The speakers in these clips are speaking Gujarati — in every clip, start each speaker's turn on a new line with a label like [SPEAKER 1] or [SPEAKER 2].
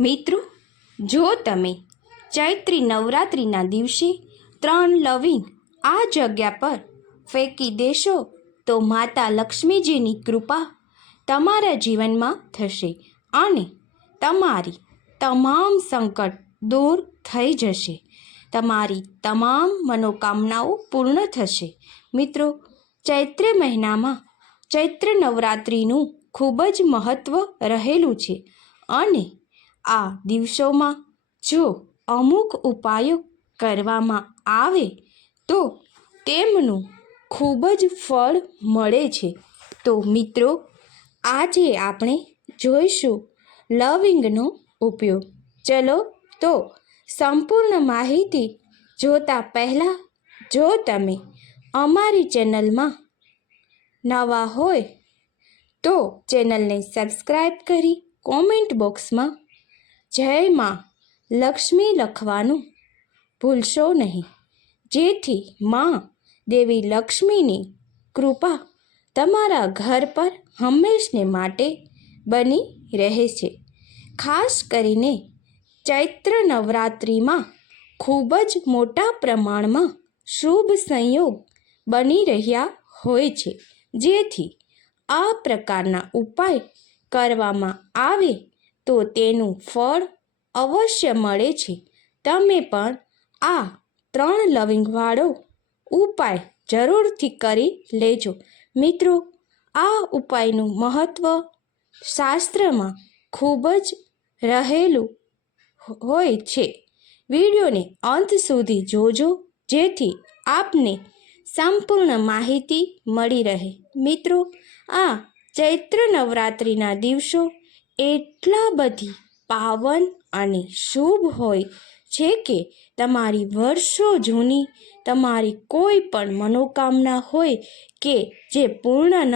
[SPEAKER 1] મિત્રો, જો તમે ચૈત્રી નવરાત્રિના દિવસે ત્રણ લવિંગ આ જગ્યા પર ફેંકી દેશો, તો માતા લક્ષ્મીજીની કૃપા તમારા જીવનમાં થશે અને તમારી તમામ સંકટ દૂર થઈ જશે. તમારી તમામ મનોકામનાઓ પૂર્ણ થશે. મિત્રો, ચૈત્ર મહિનામાં ચૈત્ર નવરાત્રિનું ખૂબ જ મહત્ત્વ રહેલું છે અને આ દિવસોમાં જો અમુક ઉપાયો કરવામાં આવે, તો તેમનું ખૂબ જ ફળ મળે છે. તો મિત્રો, આજે આપણે જોઈશું લવિંગનો ઉપયોગ. ચલો તો સંપૂર્ણ માહિતી જોતા પહેલાં જો તમે અમારી ચેનલમાં નવા હોય, તો ચેનલને સબસ્ક્રાઈબ કરી કોમેન્ટ બોક્સમાં જય માં લક્ષ્મી લખવાનું ભૂલશો નહીં. જેથી માં દેવી લક્ષ્મીની કૃપા તમારા ઘર પર હંમેશને માટે બની રહે છે. ખાસ કરીને ચૈત્ર નવરાત્રિમાં ખૂબ જ મોટા પ્રમાણમાં શુભ સંયોગ બની રહ્યા હોય છે. જેથી આ પ્રકારના ઉપાય કરવામાં આવે તો તેનું ફળ અવશ્ય મળે છે. તમે પણ આ ત્રણ લવિંગવાળો ઉપાય જરૂરથી કરી લેજો. મિત્રો, આ ઉપાયનું મહત્ત્વ શાસ્ત્રમાં ખૂબ જ રહેલું હોય છે. વિડીયોને અંત સુધી જોજો, જેથી આપને સંપૂર્ણ માહિતી મળી રહે. મિત્રો, આ ચૈત્ર નવરાત્રિના દિવસો એટલા બધી પાવન અને શુભ હોય છે કે તમારી વર્ષો જૂની તમારી કોઈ પણ મનોકામના હોય કે જે પૂર્ણ ન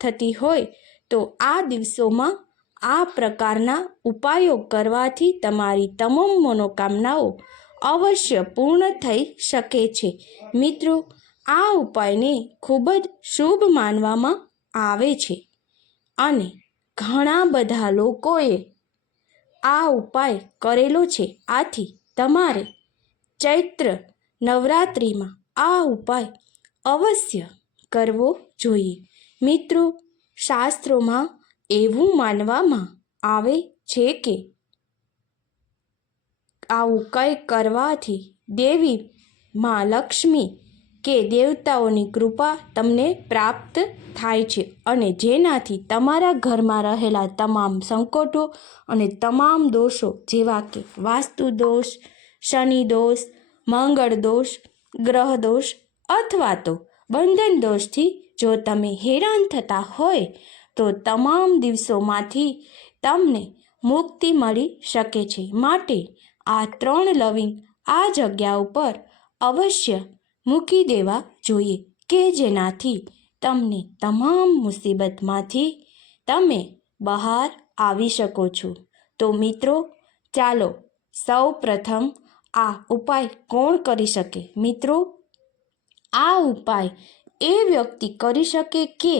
[SPEAKER 1] થતી હોય, તો આ દિવસોમાં આ પ્રકારના ઉપાયો કરવાથી તમારી તમામ મનોકામનાઓ અવશ્ય પૂર્ણ થઈ શકે છે. મિત્રો, આ ઉપાયને ખૂબ જ શુભ માનવામાં આવે છે. અને ઘણા બધા લોકોએ આ ઉપાય કરેલો છે. આથી તમારે ચૈત્ર નવરાત્રિમાં આ ઉપાય અવશ્ય કરવો જોઈએ. મિત્રો, શાસ્ત્રોમાં એવું માનવામાં આવે છે કે આવું કંઈ કરવાથી દેવી મા લક્ષ્મી કે દેવતાઓની કૃપા તમને પ્રાપ્ત થાય છે અને જેનાથી તમારા ઘરમાં રહેલા તમામ સંકટો અને તમામ દોષો, જેવા કે વાસ્તુ દોષ, શનિ દોષ, મંગળ દોષ, ગ્રહ દોષ અથવા તો બંધન દોષથી જો તમે હેરાન થતા હોય, તો તમામ દિવસોમાંથી તમને મુક્તિ મળી શકે છે. માટે આ ત્રણ લવિંગ આ જગ્યા ઉપર અવશ્ય મૂકી દેવા જોઈએ કે જેનાથી તમને તમામ મુસીબતમાંથી તમે બહાર આવી શકો છો. તો મિત્રો, ચાલો સૌ પ્રથમ આ ઉપાય કોણ કરી શકે? મિત્રો, આ ઉપાય એ વ્યક્તિ કરી શકે કે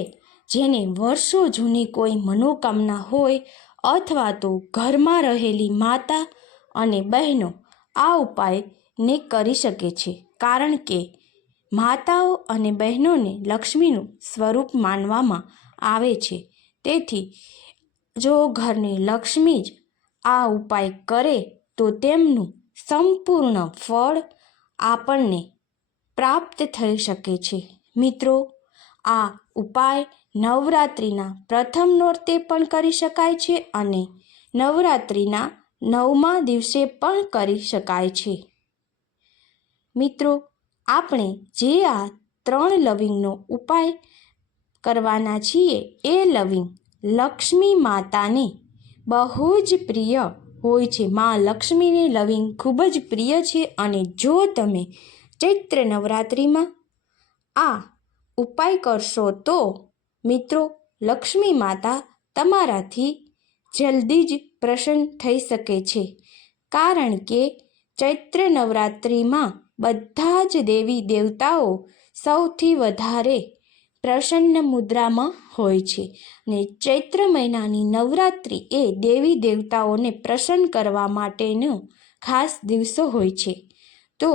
[SPEAKER 1] જેને વર્ષો જૂની કોઈ મનોકામના હોય અથવા તો ઘરમાં રહેલી માતા અને બહેનો આ ઉપાયને કરી શકે છે. કારણ કે માતાઓ અને બહેનોને લક્ષ્મીનું સ્વરૂપ માનવામાં આવે છે. તેથી, જો ઘરની લક્ષ્મી જ આ ઉપાય કરે, તો તેમનું સંપૂર્ણ ફળ આપણને પ્રાપ્ત થઈ શકે છે. મિત્રો, આ ઉપાય નવરાત્રિના પ્રથમ નોરતે પણ કરી શકાય છે અને નવરાત્રિના નવમા દિવસે પણ કરી શકાય છે. મિત્રો આપણે જે આ ત્રણ લવિંગનો ઉપાય કરવાના છીએ એ લવિંગ લક્ષ્મી માતાને બહુ જ પ્રિય હોય છે. મા લક્ષ્મીને લવિંગ ખૂબ જ પ્રિય છે અને જો તમે ચૈત્ર નવરાત્રિમાં આ ઉપાય કરશો તો મિત્રો લક્ષ્મી માતા તમારાથી જલ્દી જ પ્રસન્ન થઈ શકે છે. કારણ કે ચૈત્ર નવરાત્રિમાં બધા જ દેવી દેવતાઓ સૌથી વધારે પ્રસન્ન મુદ્રામાં હોય છે ને ચૈત્ર મહિનાની નવરાત્રિ એ દેવી દેવતાઓને પ્રસન્ન કરવા માટેનો ખાસ દિવસો હોય છે. તો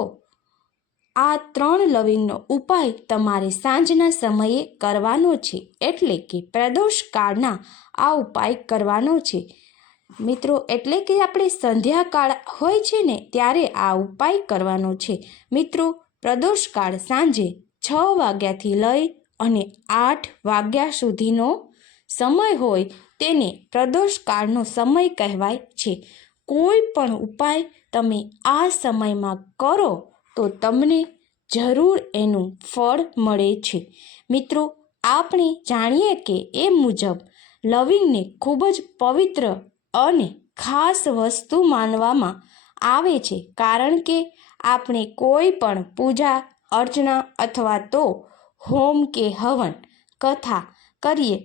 [SPEAKER 1] આ ત્રણ લવિંગનો ઉપાય તમારે સાંજના સમયે કરવાનો છે એટલે કે પ્રદોષ કાળના આ ઉપાય કરવાનો છે. મિત્રો, એટલે કે આપણે સંધ્યાકાળ હોય છે ને, ત્યારે આ ઉપાય કરવાનો છે. મિત્રો, પ્રદોષકાળ સાંજે છ વાગ્યાથી લઈ અને આઠ વાગ્યા સુધીનો સમય હોય તેને પ્રદોષકાળનો સમય કહેવાય છે. કોઈ પણ ઉપાય તમે આ સમયમાં કરો તો તમને જરૂર એનું ફળ મળે છે. મિત્રો, આપણે જાણીએ કે એ મુજબ લવિંગને ખૂબ જ પવિત્ર અને ખાસ વસ્તુ માનવામાં આવે છે કારણ કે આપણે કોઈ પણ પૂજા, અર્ચના અથવા તો હોમ કે હવન કથા કરીએ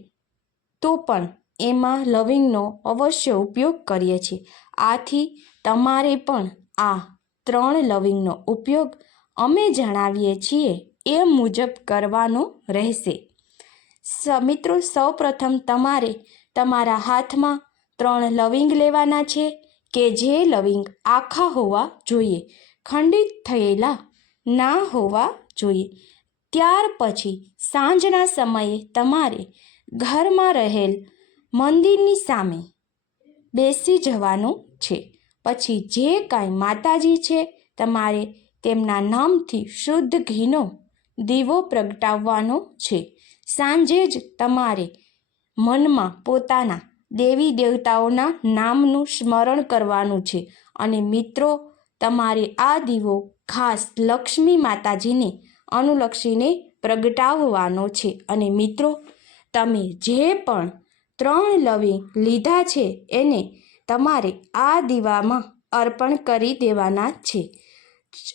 [SPEAKER 1] તો પણ એમાં લવિંગનો અવશ્ય ઉપયોગ કરીએ છીએ. આથી તમારે પણ આ ત્રણ લવિંગનો ઉપયોગ અમે જણાવીએ છીએ એ મુજબ કરવાનો રહેશે. મિત્રો, સૌપ્રથમ તમારે તમારા હાથમાં ત્રણ લવિંગ લેવાના છે કે જે લવિંગ આખા હોવા જોઈએ, ખંડિત થયેલા ના હોવા જોઈએ. ત્યાર પછી સાંજના સમયે તમારે ઘરમાં રહેલ મંદિરની સામે બેસી જવાનું છે. પછી જે કાંઈ માતાજી છે, તમારે તેમના નામથી શુદ્ધ ઘીનો દીવો પ્રગટાવવાનો છે. સાંજે જ તમારે મનમાં પોતાના દેવી દેવતાઓના નામનું સ્મરણ કરવાનું છે. અને મિત્રો, તમારે આ દીવો ખાસ લક્ષ્મી માતાજીને, અનુલક્ષીને પ્રગટાવવાનો છે. અને મિત્રો, તમે જે પણ ત્રણ લવિંગ લીધા છે, એને તમારે આ દીવામાં અર્પણ કરી દેવાના છે.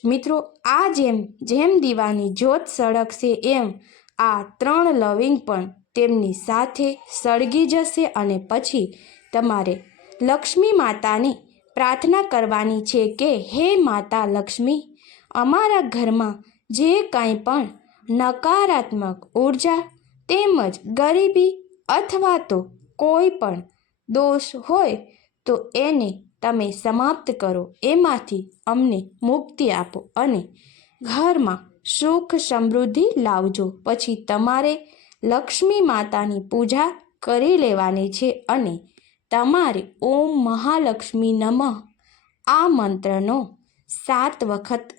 [SPEAKER 1] મિત્રો, આ જેમ જેમ દીવાની જ્યોત સળગશે એમ આ ત્રણ લવિંગ પણ તેમની સાથે સળગી જશે અને પછી તમારે લક્ષ્મી માતાને પ્રાર્થના કરવાની છે કે, હે માતા લક્ષ્મી, અમારા ઘરમાં જે કાંઈ પણ નકારાત્મક ઊર્જા તેમજ ગરીબી અથવા તો કોઈ પણ દોષ હોય, તો એને તમે સમાપ્ત કરો. એમાંથી અમને મુક્તિ આપો અને ઘરમાં સુખ સમૃદ્ધિ લાવજો. પછી તમારે લક્ષ્મી માતાની પૂજા કરી લેવાની છે અને તમારે ઓમ મહાલક્ષ્મી નમઃ, આ મંત્રનો સાત વખત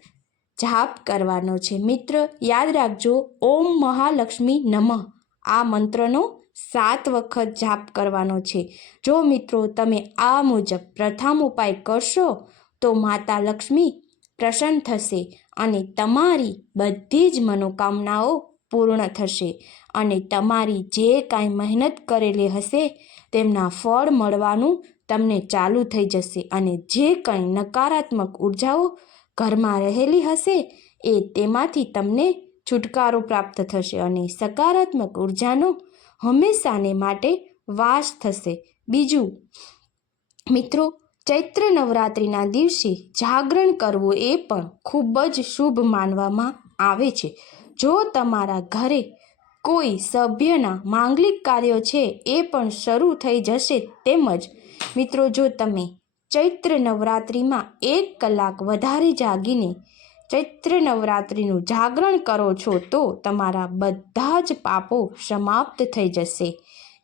[SPEAKER 1] જાપ કરવાનો છે. મિત્ર, યાદ રાખજો, ઓમ મહાલક્ષ્મી નમઃ, આ મંત્રનો સાત વખત જાપ કરવાનો છે. જો મિત્રો, તમે આ મુજબ પ્રથમ ઉપાય કરશો, તો માતા લક્ષ્મી પ્રસન્ન થશે અને તમારી બધી જ મનોકામનાઓ પૂર્ણ થશે. અને તમારી જે કાંઈ મહેનત કરેલી હશે, તેમના ફળ મળવાનું તમને ચાલુ થઈ જશે અને જે કંઈ નકારાત્મક ઉર્જાઓ ઘરમાં રહેલી હશે, એ તેમાંથી તમને છુટકારો પ્રાપ્ત થશે અને સકારાત્મક ઉર્જાનો હંમેશાને માટે વાસ થશે. બીજું, મિત્રો, ચૈત્ર નવરાત્રિના દિવસે જાગરણ કરવું એ પણ ખૂબ જ શુભ માનવામાં આવે છે. જો તમારા ઘરે કોઈ સભ્યના માંગલિક કાર્યો છે એ પણ શરૂ થઈ જશે તેમજ, મિત્રો, જો તમે ચૈત્ર નવરાત્રિમાં એક કલાક વધારે જાગીને ચૈત્ર નવરાત્રિનું જાગરણ કરો છો, તો તમારા બધા જ પાપો સમાપ્ત થઈ જશે.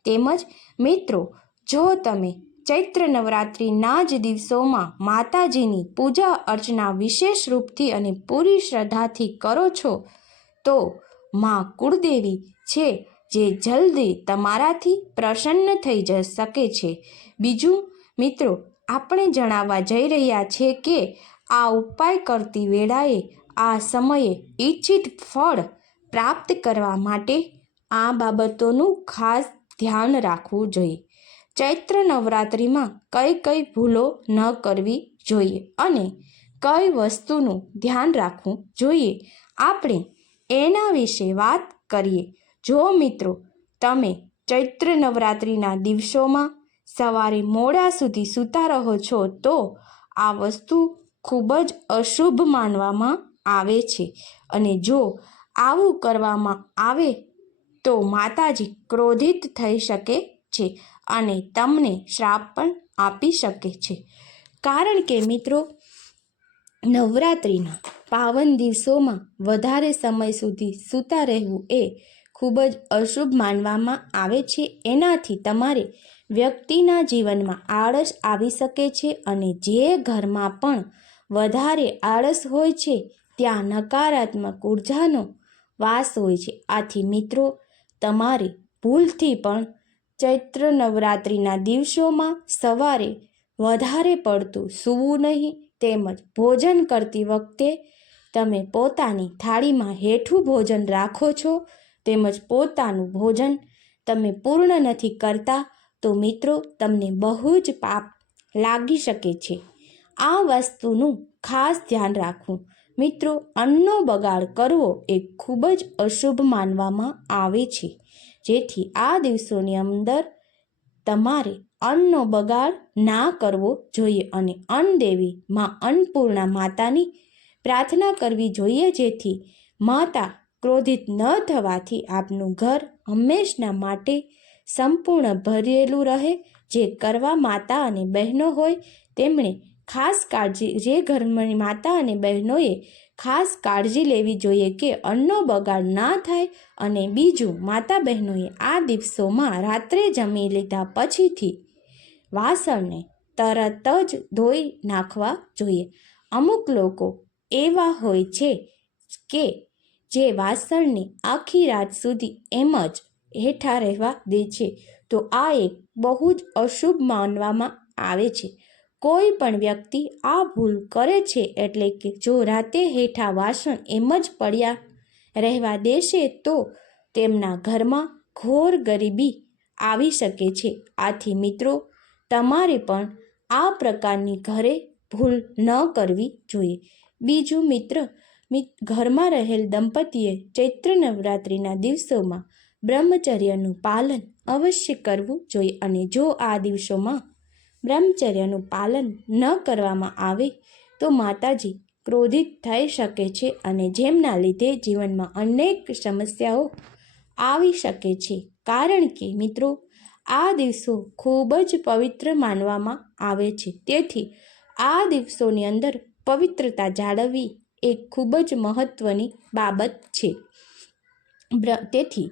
[SPEAKER 1] તેમજ, મિત્રો, જો તમે ચૈત્ર નવરાત્રિના જ દિવસોમાં માતાજીની પૂજા અર્ચના વિશેષ રૂપથી અને પૂરી શ્રદ્ધાથી કરો છો, તો માં કુળદેવી છે જે જલ્દી તમારાથી પ્રસન્ન થઈ જ શકે છે. બીજું, મિત્રો, આપણે જણાવવા જઈ રહ્યા છે કે આ ઉપાય કરતી વેળાએ આ સમયે ઈચ્છિત ફળ પ્રાપ્ત કરવા માટે આ બાબતોનું ખાસ ધ્યાન રાખવું જોઈએ. ચૈત્ર નવરાત્રિમાં કઈ કઈ ભૂલો ન કરવી જોઈએ અને કઈ વસ્તુનું ધ્યાન રાખવું જોઈએ. આપણે એના વિશે વાત કરીએ. જો મિત્રો, તમે ચૈત્ર નવરાત્રિના દિવસોમાં સવારે મોડા સુધી સૂતા રહો છો, તો આ વસ્તુ ખૂબ જ અશુભ માનવામાં આવે છે. અને જો આવું કરવામાં આવે, તો માતાજી ક્રોધિત થઈ શકે છે અને તમને શ્રાપ પણ આપી શકે છે. કારણ કે મિત્રો, નવરાત્રિના પાવન દિવસોમાં વધારે સમય સુધી સૂતા રહેવું એ ખૂબ જ અશુભ માનવામાં આવે છે. એનાથી તમારે વ્યક્તિના જીવનમાં આળસ આવી શકે છે અને જે ઘરમાં પણ વધારે આળસ હોય છે, ત્યાં નકારાત્મક ઉર્જાનો વાસ હોય છે. આથી મિત્રો, તમારે ભૂલથી પણ ચૈત્ર નવરાત્રિના દિવસોમાં સવારે વધારે પડતું સૂવું નહીં, તેમજ ભોજન કરતી વખતે તમે પોતાની થાળીમાં હેઠું ભોજન રાખો છો. તેમજ પોતાનું ભોજન તમે પૂર્ણ નથી કરતા, તો મિત્રો, તમને બહુ જ પાપ લાગી શકે છે. આ વસ્તુનું ખાસ ધ્યાન રાખવું. મિત્રો, અન્નનો બગાડ કરવો એ ખૂબ જ અશુભ માનવામાં આવે છે. જેથી આ દિવસોની અંદર તમારે અન્નનો બગાડ ના કરવો જોઈએ અને અન્ન દેવી માં અન્નપૂર્ણા માતાની પ્રાર્થના કરવી જોઈએ જેથી માતા ક્રોધિત ન થવાથી આપનું ઘર હંમેશના માટે સંપૂર્ણ ભરેલું રહે. જે કરવા માતા અને બહેનો હોય, તેમણે ખાસ કાળજી, જે ઘરની માતા અને બહેનોએ ખાસ કાળજી લેવી જોઈએ કે અન્નનો બગાડ ના થાય અને બીજું, માતા બહેનોએ આ દિવસોમાં રાત્રે જમી લીધા પછીથી વાસણને તરત જ ધોઈ નાખવા જોઈએ. અમુક લોકો એવા હોય છે કે જે વાસણને આખી રાત સુધી એમ જ હેઠા રહેવા દે છે, તો આ એક બહુ જ અશુભ માનવામાં આવે છે. કોઈ પણ વ્યક્તિ આ ભૂલ કરે છે એટલે કે જો રાતે હેઠા વાસણ એમ જ પડ્યા રહેવા દેશે, તો તેમના ઘરમાં ઘોર ગરીબી આવી શકે છે. આથી મિત્રો, તમારે પણ આ પ્રકારની ઘરે ભૂલ ન કરવી જોઈએ. બીજું મિત્ર મિત ઘરમાં રહેલ દંપતીએ ચૈત્ર નવરાત્રિના દિવસોમાં બ્રહ્મચર્યનું પાલન અવશ્ય કરવું જોઈએ અને જો આ દિવસોમાં બ્રહ્મચર્યનું પાલન ન કરવામાં આવે, તો માતાજી ક્રોધિત થઈ શકે છે અને જેમના લીધે જીવનમાં અનેક સમસ્યાઓ આવી શકે છે. કારણ કે મિત્રો, આ દિવસો ખૂબ જ પવિત્ર માનવામાં આવે છે. તેથી આ દિવસોની અંદર પવિત્રતા જાળવવી એ ખૂબ જ મહત્ત્વની બાબત છે. તેથી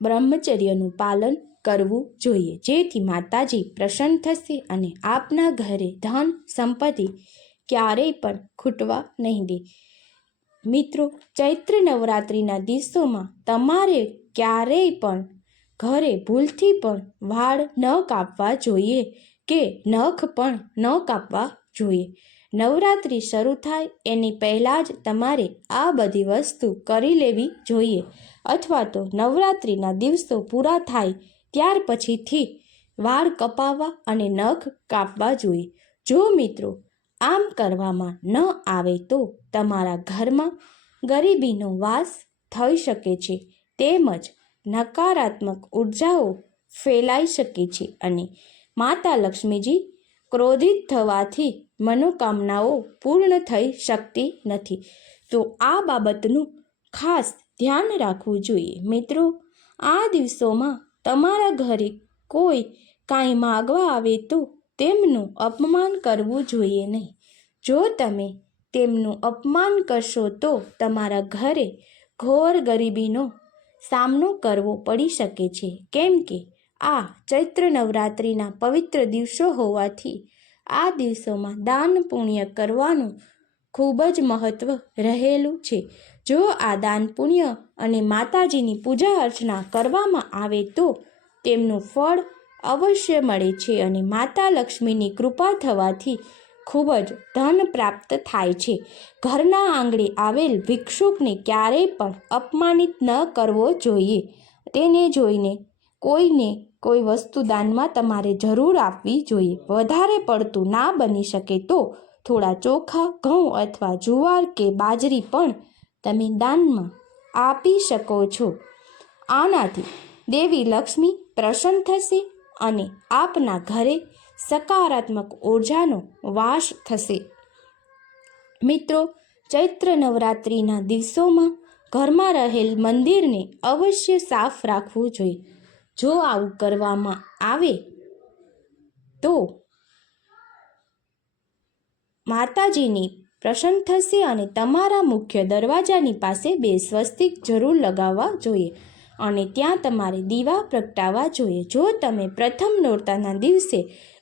[SPEAKER 1] બ્રહ્મચર્યનું પાલન કરવું જોઈએ. જેથી માતાજી પ્રસન્ન થશે અને આપના ઘરે ધન સંપત્તિ ક્યારેય પણ ખૂટવા નહીં દે. મિત્રો, ચૈત્ર નવરાત્રિના દિવસોમાં તમારે ક્યારેય પણ ઘરે ભૂલથી પણ વાળ ન કાપવા જોઈએ કે નખ પણ ન કાપવા જોઈએ. નવરાત્રિ શરૂ થાય એની પહેલાં જ તમારે આ બધી વસ્તુ કરી લેવી જોઈએ. અથવા તો નવરાત્રિના દિવસો પૂરા થાય ત્યાર પછીથી વાળ કપાવવા અને નખ કાપવા જોઈએ. જો મિત્રો આમ કરવામાં ન આવે તો તમારા ઘરમાં ગરીબીનો વાસ થઈ શકે છે તેમજ નકારાત્મક ઉર્જાઓ ફેલાઈ શકે છે અને માતા લક્ષ્મીજી ક્રોધિત થવાથી મનોકામનાઓ પૂર્ણ થઈ શકતી નથી. તો આ બાબતનું ખાસ ધ્યાન રાખવું જોઈએ. મિત્રો, આ દિવસોમાં તમારા ઘરે કોઈ કાંઈ માગવા આવે તો તેમનું અપમાન કરવું જોઈએ નહીં. જો તમે તેમનું અપમાન કરશો તો તમારા ઘરે ઘોર ગરીબીનો સામનો કરવો પડી શકે છે. કેમ કે આ ચૈત્ર નવરાત્રિના પવિત્ર દિવસો હોવાથી આ દિવસોમાં દાન પુણ્ય કરવાનું ખૂબ જ મહત્ત્વ રહેલું છે. જો આ દાન પુણ્ય અને માતાજીની પૂજા અર્ચના કરવામાં આવે તો તેમનું ફળ અવશ્ય મળે છે અને માતા લક્ષ્મીની કૃપા થવાથી ખૂબ જ ધન પ્રાપ્ત થાય છે. ઘરના આંગણે આવેલ ભિક્ષુકને ક્યારેય પણ અપમાનિત ન કરવો જોઈએ. તેને જોઈને કોઈને કોઈ વસ્તુ દાનમાં તમારે જરૂર આપવી જોઈએ. વધારે પડતું ના બની શકે તો થોડા ચોખા, ઘઉં અથવા જુવાર કે બાજરી પણ તમે દાનમાં આપી શકો છો. આનાથી દેવી લક્ષ્મી પ્રસન્ન થશે અને આપના ઘરે સકારાત્મક ઉર્જાનો વાસ થશે. મિત્રો, ચૈત્ર નવરાત્રિના દિવસોમાં ઘરમાં રહેલ મંદિરને અવશ્ય સાફ રાખવું જોઈએ. જો આવું કરવામાં આવે તો માતાજીની પ્રસન્ન થશે અને તમારા મુખ્ય દરવાજાની પાસે બે સ્વસ્તિક જરૂર લગાવવા જોઈએ અને ત્યાં તમારે દીવા પ્રગટાવવા જોઈએ. જો તમે પ્રથમ નોરતાના દિવસે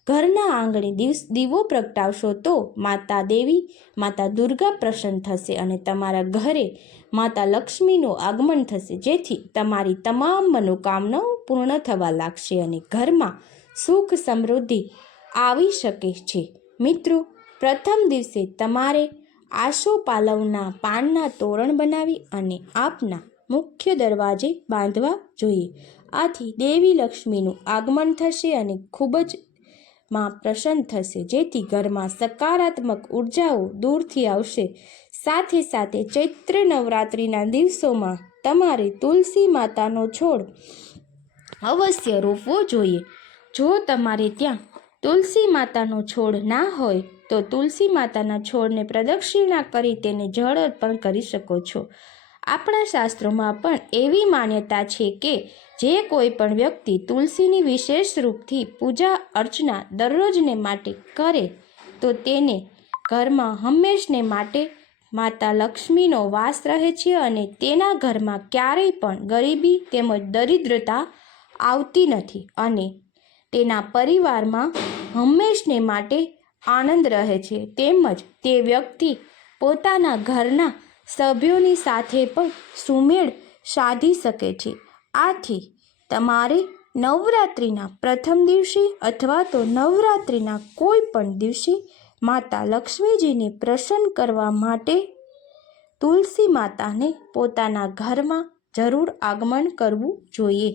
[SPEAKER 1] ઘરના આંગણે દિવસ, દીવો પ્રગટાવશો તો માતા દેવી, માતા દુર્ગા પ્રસન્ન થશે અને તમારા ઘરે માતા લક્ષ્મીનું આગમન થશે. જેથી તમારી તમામ મનોકામનાઓ પૂર્ણ થવા લાગશે અને ઘરમાં સુખ સમૃદ્ધિ આવી શકે છે. મિત્રો, પ્રથમ દિવસે તમારે આસોપાલવના પાનના તોરણ બનાવી અને આપના મુખ્ય દરવાજે બાંધવા જોઈએ. આથી દેવી લક્ષ્મીનું આગમન થશે અને ખૂબ જ માં પ્રસન્ન થશે, જેથી ઘરમાં સકારાત્મક ઉર્જાઓ દૂરથી આવશે. સાથે સાથે ચૈત્ર નવરાત્રિના દિવસોમાં તમારે તુલસી માતાનો છોડ અવશ્ય રોપવો જોઈએ. જો તમારે ત્યાં તુલસી માતાનો છોડ ના હોય, તો તુલસી માતાના છોડને પ્રદક્ષિણા કરી તેને જળ અર્પણ કરી શકો છો. આપણા શાસ્ત્રોમાં પણ એવી માન્યતા છે કે જે કોઈ પણ વ્યક્તિ તુલસીની વિશેષ રૂપથી પૂજા અર્ચના દરરોજને માટે કરે, તો તેને ઘરમાં હંમેશને માટે માતા લક્ષ્મીનો વાસ રહે છે અને તેના ઘરમાં ક્યારેય પણ ગરીબી તેમજ દરિદ્રતા આવતી નથી અને તેના પરિવારમાં હંમેશને માટે આનંદ રહે છે. તેમજ તે વ્યક્તિ પોતાના ઘરના સભ્યોની સાથે પણ સુમેળ સાધી શકે છે. આથી તમારે નવરાત્રિના પ્રથમ દિવસે અથવા તો નવરાત્રિના કોઈ પણ દિવસે માતા લક્ષ્મીજીને પ્રસન્ન કરવા માટે તુલસી માતાને પોતાના ઘરમાં જરૂર આગમન કરવું જોઈએ.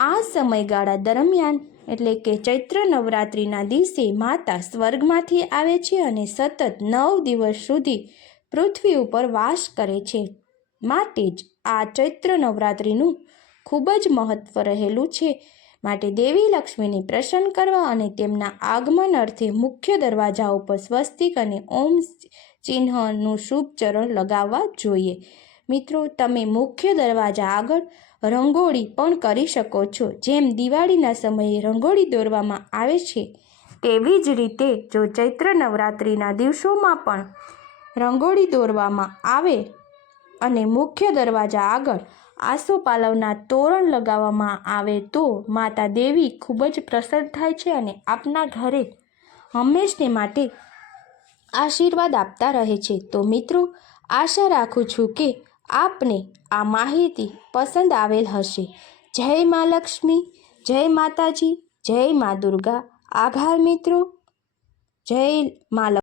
[SPEAKER 1] આ સમયગાળા દરમિયાન એટલે કે ચૈત્ર નવરાત્રિના દિવસે માતા સ્વર્ગમાંથી આવે છે અને સતત નવ દિવસ સુધી પૃથ્વી ઉપર વાસ કરે છે. માટે જ આ ચૈત્ર નવરાત્રિનું ખૂબ જ મહત્ત્વ રહેલું છે. માટે દેવી લક્ષ્મીને પ્રસન્ન કરવા અને તેમના આગમન અર્થે મુખ્ય દરવાજા ઉપર સ્વસ્તિક અને ઓમ ચિહ્નનું શુભ ચરણ લગાવવા જોઈએ. મિત્રો, તમે મુખ્ય દરવાજા આગળ રંગોળી પણ કરી શકો છો. જેમ દિવાળીના સમયે રંગોળી દોરવામાં આવે છે, તેવી જ રીતે જો ચૈત્ર નવરાત્રિના દિવસોમાં પણ રંગોળી દોરવામાં આવે અને મુખ્ય દરવાજા આગળ આસોપાલવના તોરણ લગાવવામાં આવે તો માતા દેવી ખૂબ જ પ્રસન્ન થાય છે અને આપના ઘરે હંમેશને માટે આશીર્વાદ આપતા રહે છે. તો મિત્રો, આશા રાખું છું કે આપને આ માહિતી પસંદ આવેલ હશે. જય મા લક્ષ્મી, જય માતાજી, જય મા દુર્ગા. આભાર મિત્રો. જય મા